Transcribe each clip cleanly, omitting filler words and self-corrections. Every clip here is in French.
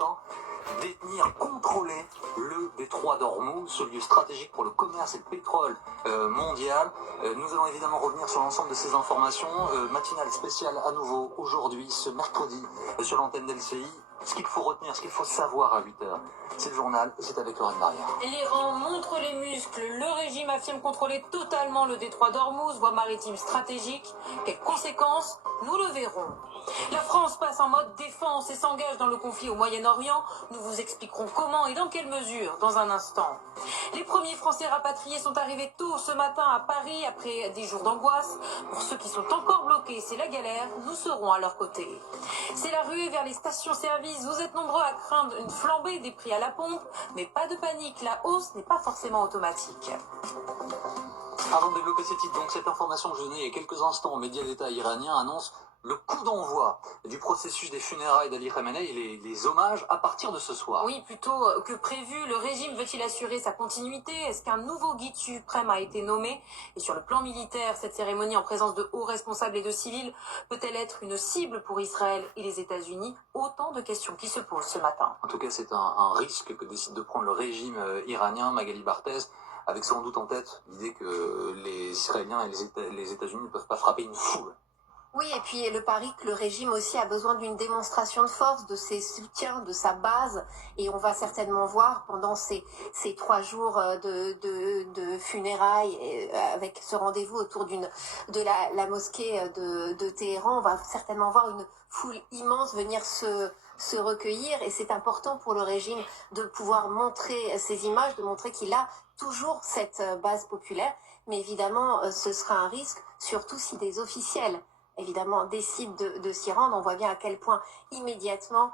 temps, détenir, contrôler le détroit d'Ormuz, ce lieu stratégique pour le commerce et le pétrole mondial. Nous allons évidemment revenir sur l'ensemble de ces informations. Matinale spéciale à nouveau aujourd'hui, ce mercredi, sur l'antenne d'LCI. Ce qu'il faut retenir, ce qu'il faut savoir à 8h, c'est le journal et c'est avec Lorraine Barrière. L'Iran montre les muscles. Le régime affirme contrôler totalement le détroit d'Ormuz, voie maritime stratégique. Quelles conséquences? Nous le verrons. La France passe en mode défense et s'engage dans le conflit au Moyen-Orient. Nous vous expliquerons comment et dans quelle mesure dans un instant. Les premiers Français rapatriés sont arrivés tôt ce matin à Paris après des jours d'angoisse. Pour ceux qui sont encore bloqués, c'est la galère. Nous serons à leur côté. C'est la ruée vers les stations-service. Vous êtes nombreux à craindre une flambée des prix à la pompe, mais pas de panique, la hausse n'est pas forcément automatique. Avant de développer ces titres, donc cette information que je donnais il y a quelques instants aux médias d'État iraniens annonce le coup d'envoi du processus des funérailles d'Ali Khamenei et les hommages à partir de ce soir. Oui, plutôt que prévu, le régime veut-il assurer sa continuité? Est-ce qu'un nouveau guide suprême a été nommé? Et sur le plan militaire, cette cérémonie en présence de hauts responsables et de civils peut-elle être une cible pour Israël et les États-Unis? Autant de questions qui se posent ce matin. En tout cas, c'est un risque que décide de prendre le régime iranien, Magali Barthez, avec sans doute en tête l'idée que les Israéliens et les États-Unis ne peuvent pas frapper une foule. Oui, et puis le pari que le régime aussi a besoin d'une démonstration de force, de ses soutiens, de sa base, et on va certainement voir pendant ces 3 jours de funérailles, avec ce rendez-vous autour de la mosquée de Téhéran, on va certainement voir une foule immense venir se recueillir, et c'est important pour le régime de pouvoir montrer ces images, de montrer qu'il a toujours cette base populaire, mais évidemment ce sera un risque, surtout si des officiels évidemment décide de s'y rendre. On voit bien à quel point immédiatement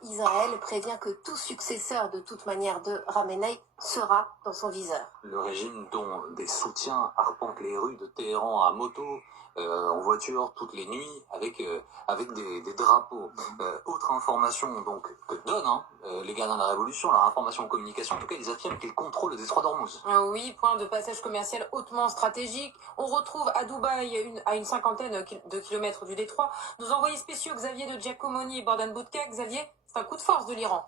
Israël prévient que tout successeur de toute manière de Khamenei sera dans son viseur. Le régime dont des soutiens arpentent les rues de Téhéran à moto, en voiture, toutes les nuits, avec des drapeaux. Autre information donc que donnent les gardiens de la Révolution, leur information en communication, en tout cas ils affirment qu'ils contrôlent le détroit d'Ormuz. Oui, point de passage commercial hautement stratégique. On retrouve à Dubaï, à une cinquantaine de kilomètres du détroit, nos envoyés spéciaux Xavier de Giacomoni et Bordan Boudka. Xavier, c'est un coup de force de l'Iran.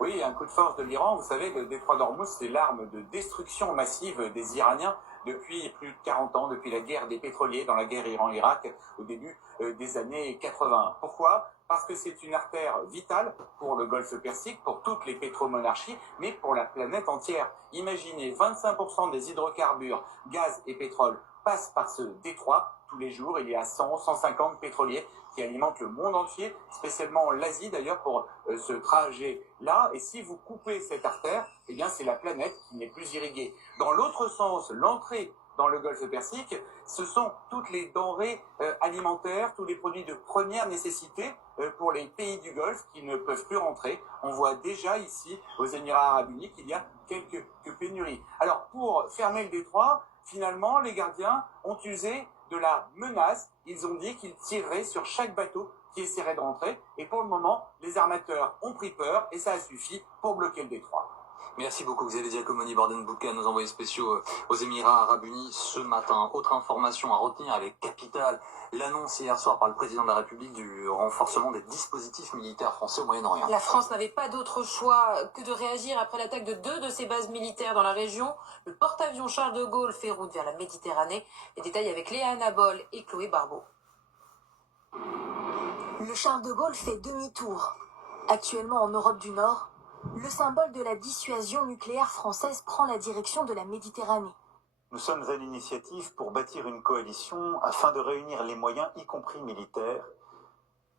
Oui, un coup de force de l'Iran. Vous savez, le détroit d'Ormuz, c'est l'arme de destruction massive des Iraniens depuis plus de 40 ans, depuis la guerre des pétroliers, dans la guerre Iran-Irak, au début des années 80. Pourquoi? Parce que c'est une artère vitale pour le Golfe Persique, pour toutes les pétromonarchies, mais pour la planète entière. Imaginez, 25% des hydrocarbures, gaz et pétrole passent par ce détroit. Tous les jours, il y a 100, 150 pétroliers qui alimentent le monde entier, spécialement l'Asie d'ailleurs pour ce trajet-là. Et si vous coupez cette artère, eh bien c'est la planète qui n'est plus irriguée. Dans l'autre sens, l'entrée dans le Golfe Persique, ce sont toutes les denrées alimentaires, tous les produits de première nécessité pour les pays du Golfe qui ne peuvent plus rentrer. On voit déjà ici, aux Émirats Arabes Unis, qu'il y a quelques pénuries. Alors pour fermer le détroit, finalement, les gardiens ont usé de la menace. Ils ont dit qu'ils tireraient sur chaque bateau qui essaierait de rentrer. Et pour le moment, les armateurs ont pris peur et ça a suffi pour bloquer le détroit. Merci beaucoup Xavier Giacomoni, Bordan Boudka, nos envoyés spéciaux aux Émirats Arabes Unis ce matin. Autre information à retenir avec capital, l'annonce hier soir par le président de la République du renforcement des dispositifs militaires français au Moyen-Orient. La France n'avait pas d'autre choix que de réagir après l'attaque de 2 de ses bases militaires dans la région. Le porte-avions Charles de Gaulle fait route vers la Méditerranée. Les détails avec Léa Anabol et Chloé Barbeau. Le Charles de Gaulle fait demi-tour. Actuellement en Europe du Nord, le symbole de la dissuasion nucléaire française prend la direction de la Méditerranée. Nous sommes à l'initiative pour bâtir une coalition afin de réunir les moyens, y compris militaires,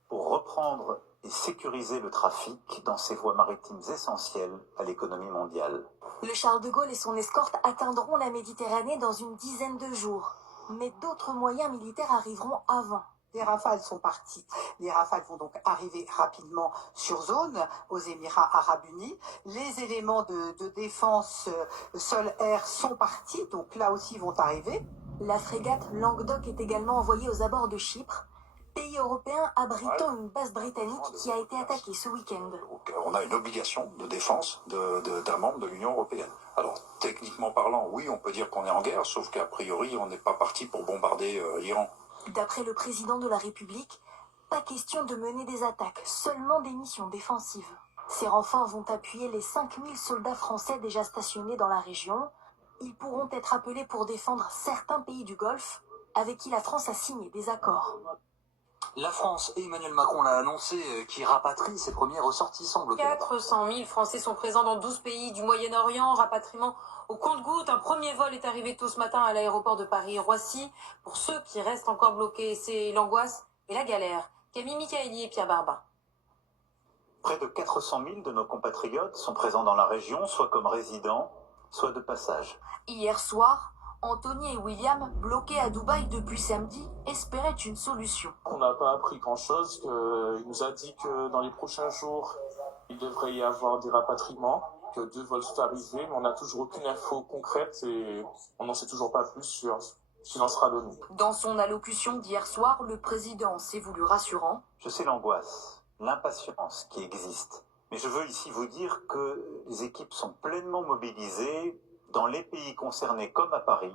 pour reprendre et sécuriser le trafic dans ces voies maritimes essentielles à l'économie mondiale. Le Charles de Gaulle et son escorte atteindront la Méditerranée dans une dizaine de jours. Mais d'autres moyens militaires arriveront avant. Les Rafales sont partis. Les Rafales vont donc arriver rapidement sur zone aux Émirats Arabes Unis. Les éléments de défense sol-air sont partis, donc là aussi vont arriver. La frégate Languedoc est également envoyée aux abords de Chypre, pays européen abritant une base britannique qui a été attaquée ce week-end. On a une obligation de défense d'un membre de l'Union européenne. Alors, techniquement parlant, oui, on peut dire qu'on est en guerre, sauf qu'a priori, on n'est pas parti pour bombarder l'Iran. D'après le président de la République, pas question de mener des attaques, seulement des missions défensives. Ces renforts vont appuyer les 5000 soldats français déjà stationnés dans la région. Ils pourront être appelés pour défendre certains pays du Golfe avec qui la France a signé des accords. La France et Emmanuel Macron l'a annoncé, qui rapatrie ses premiers ressortissants bloqués. 400 000 Français sont présents dans 12 pays du Moyen-Orient. Rapatriement au compte-gouttes. Un premier vol est arrivé tôt ce matin à l'aéroport de Paris-Roissy. Pour ceux qui restent encore bloqués, c'est l'angoisse et la galère. Camille Michaeli et Pierre Barbin. Près de 400 000 de nos compatriotes sont présents dans la région, soit comme résidents, soit de passage. Hier soir, Anthony et William, bloqués à Dubaï depuis samedi, espéraient une solution. On n'a pas appris grand-chose. Il nous a dit que dans les prochains jours, il devrait y avoir des rapatriements, que 2 vols sont arrivés, mais on n'a toujours aucune info concrète et on n'en sait toujours pas plus sur ce qu'il en sera donné. Dans son allocution d'hier soir, le président s'est voulu rassurant. Je sais l'angoisse, l'impatience qui existe. Mais je veux ici vous dire que les équipes sont pleinement mobilisées dans les pays concernés comme à Paris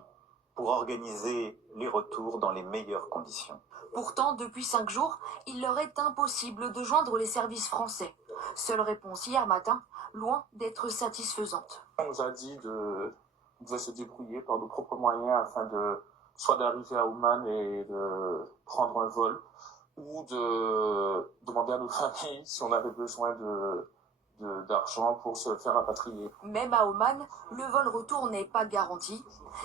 pour organiser les retours dans les meilleures conditions. Pourtant, depuis 5 jours, il leur est impossible de joindre les services français. Seule réponse hier matin, loin d'être satisfaisante. On nous a dit de se débrouiller par nos propres moyens afin de soit d'arriver à Oman et de prendre un vol, ou de demander à nos familles si on avait besoin d'argent pour se faire rapatrier. Même à Oman, le vol retour n'est pas garanti.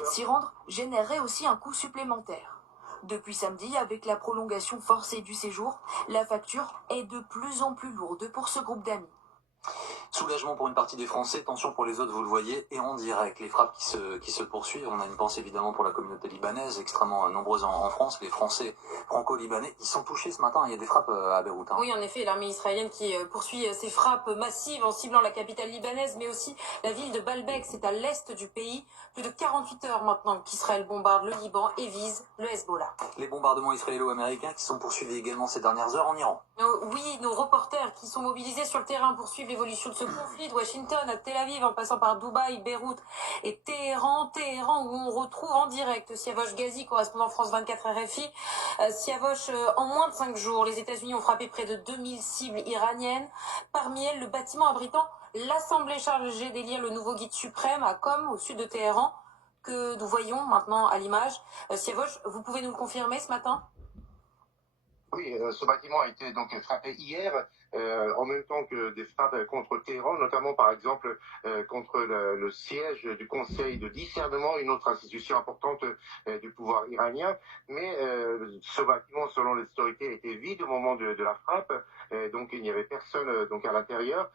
S'y rendre générerait aussi un coût supplémentaire. Depuis samedi, avec la prolongation forcée du séjour, la facture est de plus en plus lourde pour ce groupe d'amis. Soulagement pour une partie des Français, tension pour les autres, vous le voyez, et en direct, les frappes qui se poursuivent. On a une pensée évidemment pour la communauté libanaise, extrêmement nombreuse en France. Les Français franco-libanais, ils sont touchés ce matin, il y a des frappes à Beyrouth. Oui, en effet, l'armée israélienne qui poursuit ses frappes massives en ciblant la capitale libanaise, mais aussi la ville de Baalbek, c'est à l'est du pays. Plus de 48 heures maintenant qu'Israël bombarde le Liban et vise le Hezbollah. Les bombardements israélo-américains qui sont poursuivis également ces dernières heures en Iran. Oui, nos reporters qui sont mobilisés sur le terrain poursuivent l'évolution de ce conflit de Washington à Tel Aviv en passant par Dubaï, Beyrouth et Téhéran où on retrouve en direct Siavosh Ghazi, correspondant France 24 RFI. Siavosh, en moins de 5 jours, les États-Unis ont frappé près de 2000 cibles iraniennes. Parmi elles, le bâtiment abritant l'Assemblée chargée d'élire le nouveau guide suprême à Qom, au sud de Téhéran, que nous voyons maintenant à l'image. Siavosh, vous pouvez nous le confirmer ce matin ? Oui, ce bâtiment a été donc frappé hier, en même temps que des frappes contre Téhéran, notamment par exemple contre le siège du Conseil de discernement, une autre institution importante du pouvoir iranien. Mais ce bâtiment, selon les autorités, a été vide au moment de la frappe, donc il n'y avait personne donc à l'intérieur,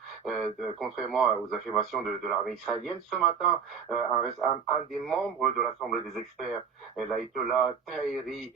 contrairement aux affirmations de l'armée israélienne. Ce matin, un des membres de l'Assemblée des experts, l'Ayatollah Taheri,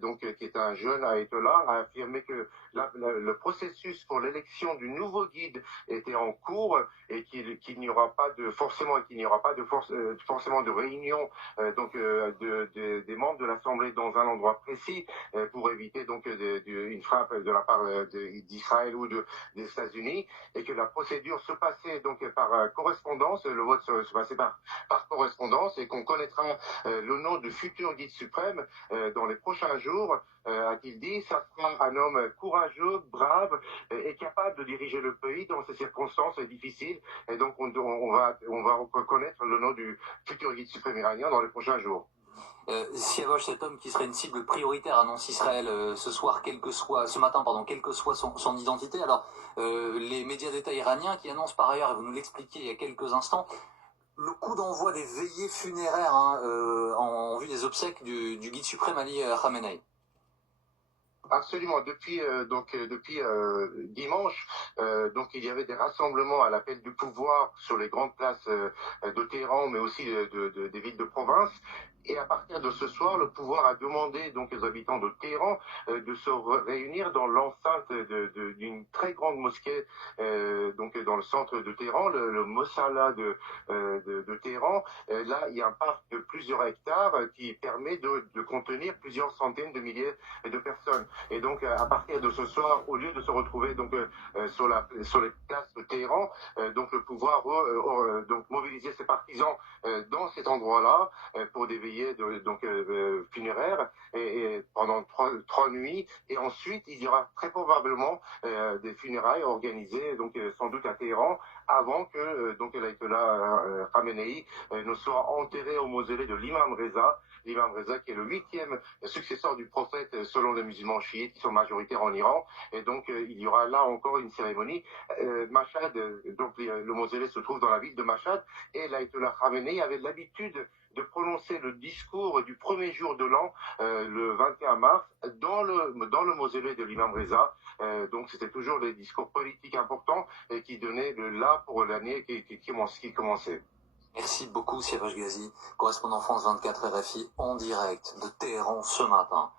donc qui est un jeune Ayatollah, a affirmé que le processus pour l'élection du nouveau guide était en cours et qu'il n'y aura pas forcément de réunion des membres de l'Assemblée dans un endroit précis pour éviter donc une frappe de la part d'Israël ou des États-Unis, et que la procédure se passait donc par correspondance, le vote se passait par correspondance, et qu'on connaîtra le nom du futur guide suprême dans les prochains jours. A-t-il dit, ça sera un homme courageux, brave et capable de diriger le pays dans ces circonstances difficiles. Et donc on va reconnaître le nom du futur guide suprême iranien dans les prochains jours. Siavosh, cet homme qui serait une cible prioritaire, annonce Israël ce matin, quelle que soit son identité. Alors, les médias d'État iraniens qui annoncent par ailleurs, et vous nous l'expliquiez il y a quelques instants, le coup d'envoi des veillées funéraires en vue des obsèques du guide suprême Ali Khamenei. Absolument. Depuis dimanche, donc il y avait des rassemblements à l'appel du pouvoir sur les grandes places de Téhéran, mais aussi des villes de province. Et à partir de ce soir, le pouvoir a demandé donc aux habitants de Téhéran de se réunir dans l'enceinte d'une très grande mosquée, donc dans le centre de Téhéran, le Mossala de Téhéran. Là, il y a un parc de plusieurs hectares qui permet de contenir plusieurs centaines de milliers de personnes. Et donc, à partir de ce soir, au lieu de se retrouver donc sur les places de Téhéran, donc le pouvoir donc mobiliser ses partisans dans cet endroit-là pour des veillées billets funéraires et pendant trois nuits. Et ensuite, il y aura très probablement des funérailles organisées, sans doute à Téhéran, avant que l'Ayatollah Khamenei ne soit enterré au mausolée de l'imam Reza. L'imam Reza qui est le 8e successeur du prophète selon les musulmans chiites qui sont majoritaires en Iran. Et donc il y aura là encore une cérémonie. Mashhad, le mausolée se trouve dans la ville de Mashhad, et l'Ayatollah Khamenei avait l'habitude de prononcer le discours du premier jour de l'an, le 21 mars, dans le mausolée de l'imam Reza. Donc c'était toujours des discours politiques importants et qui donnaient le là pour l'année qui commençait. Merci beaucoup Siavash Ghazi, correspondant France 24 RFI en direct de Téhéran ce matin.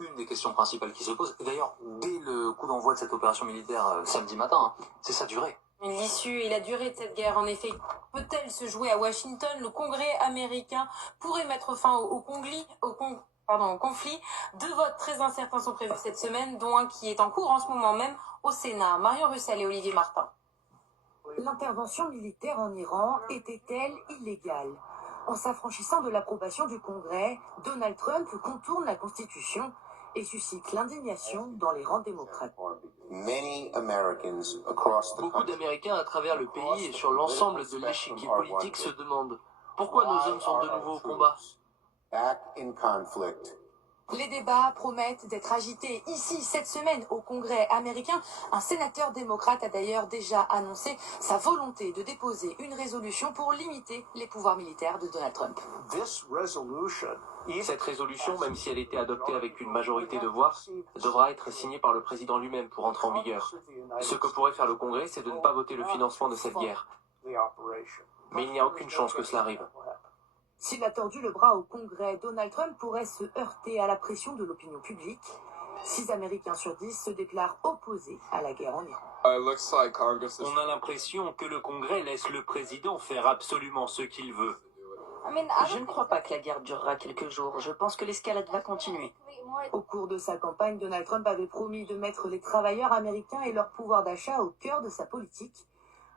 Une des questions principales qui se posent, et d'ailleurs dès le coup d'envoi de cette opération militaire samedi matin, c'est sa durée. L'issue et la durée de cette guerre, en effet, peut-elle se jouer à Washington? Le Congrès américain pourrait mettre fin au conflit. Deux votes très incertains sont prévus cette semaine, dont un qui est en cours en ce moment même au Sénat. Marion Russell et Olivier Martin. L'intervention militaire en Iran était-elle illégale? En s'affranchissant de l'approbation du Congrès, Donald Trump contourne la Constitution et suscite l'indignation dans les rangs démocrates. Beaucoup d'Américains à travers le pays et sur l'ensemble de l'échiquier politique se demandent pourquoi nos hommes sont de nouveau au combat. Les débats promettent d'être agités ici cette semaine au Congrès américain. Un sénateur démocrate a d'ailleurs déjà annoncé sa volonté de déposer une résolution pour limiter les pouvoirs militaires de Donald Trump. Cette résolution, même si elle était adoptée avec une majorité de voix, devra être signée par le président lui-même pour entrer en vigueur. Ce que pourrait faire le Congrès, c'est de ne pas voter le financement de cette guerre. Mais il n'y a aucune chance que cela arrive. S'il a tordu le bras au Congrès, Donald Trump pourrait se heurter à la pression de l'opinion publique. 6 Américains sur 10 se déclarent opposés à la guerre en Iran. On a l'impression que le Congrès laisse le président faire absolument ce qu'il veut. Je ne crois pas que la guerre durera quelques jours. Je pense que l'escalade va continuer. Au cours de sa campagne, Donald Trump avait promis de mettre les travailleurs américains et leur pouvoir d'achat au cœur de sa politique.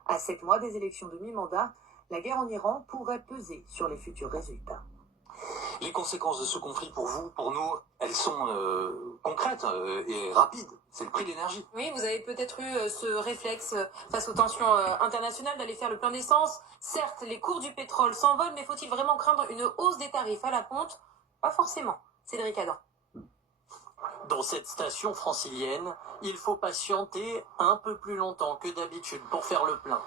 À 7 mois des élections de mi-mandat, la guerre en Iran pourrait peser sur les futurs résultats. Les conséquences de ce conflit pour vous, pour nous, elles sont concrètes et rapides. C'est le prix de l'énergie. Oui, vous avez peut-être eu ce réflexe face aux tensions internationales d'aller faire le plein d'essence. Certes, les cours du pétrole s'envolent, mais faut-il vraiment craindre une hausse des tarifs à la pompe? Pas forcément. Cédric Adam. Dans cette station francilienne, il faut patienter un peu plus longtemps que d'habitude pour faire le plein.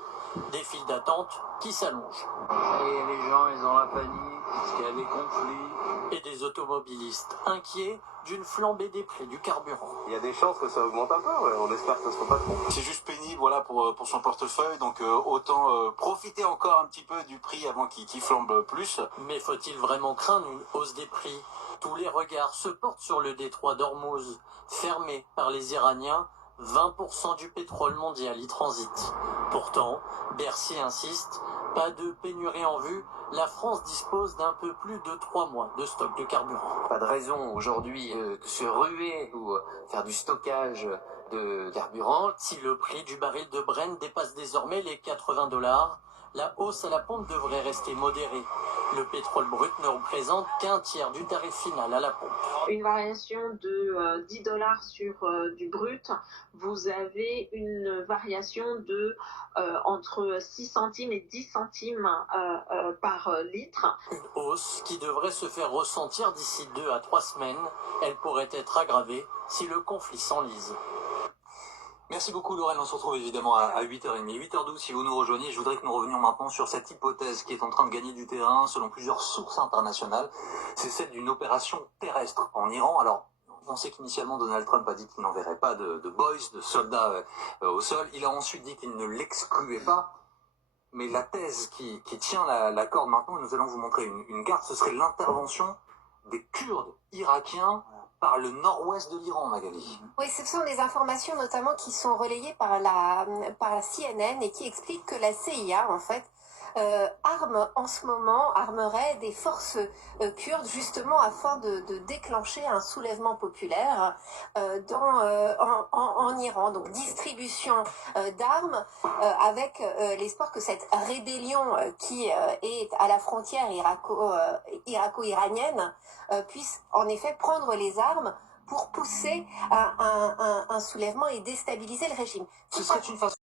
Des files d'attente qui s'allongent. Et les gens, ils ont la panique, parce qu'il y a des conflits. Et des automobilistes inquiets d'une flambée des prix du carburant. Il y a des chances que ça augmente un peu, ouais. On espère que ça ne sera pas trop. C'est juste pénible pour son portefeuille, donc autant profiter encore un petit peu du prix avant qu'il flambe plus. Mais faut-il vraiment craindre une hausse des prix? Tous les regards se portent sur le détroit d'Ormuz, fermé par les Iraniens. 20% du pétrole mondial y transite. Pourtant, Bercy insiste, pas de pénurie en vue, la France dispose d'un peu plus de 3 mois de stock de carburant. Pas de raison aujourd'hui de se ruer ou faire du stockage de carburant. Si le prix du baril de Brent dépasse désormais les $80, la hausse à la pompe devrait rester modérée. Le pétrole brut ne représente qu'un tiers du tarif final à la pompe. Une variation de $10 sur du brut, vous avez une variation de entre 6 centimes et 10 centimes par litre. Une hausse qui devrait se faire ressentir d'ici 2 à 3 semaines. Elle pourrait être aggravée si le conflit s'enlise. Merci beaucoup Lorraine, on se retrouve évidemment à 8h30, 8h12 si vous nous rejoignez. Je voudrais que nous revenions maintenant sur cette hypothèse qui est en train de gagner du terrain selon plusieurs sources internationales. C'est celle d'une opération terrestre en Iran. Alors, on sait qu'initialement Donald Trump a dit qu'il n'enverrait pas de boys, de soldats au sol. Il a ensuite dit qu'il ne l'excluait pas. Mais la thèse qui tient la corde maintenant, et nous allons vous montrer une carte, ce serait l'intervention des Kurdes irakiens par le nord-ouest de l'Iran, Magali. Oui, ce sont des informations notamment qui sont relayées par la CNN et qui expliquent que la CIA, en fait, en ce moment, armerait des forces kurdes justement afin de déclencher un soulèvement populaire en Iran. Donc distribution d'armes avec l'espoir que cette rébellion qui est à la frontière irako-iranienne puisse en effet prendre les armes pour pousser à un soulèvement et déstabiliser le régime. Ce serait une façon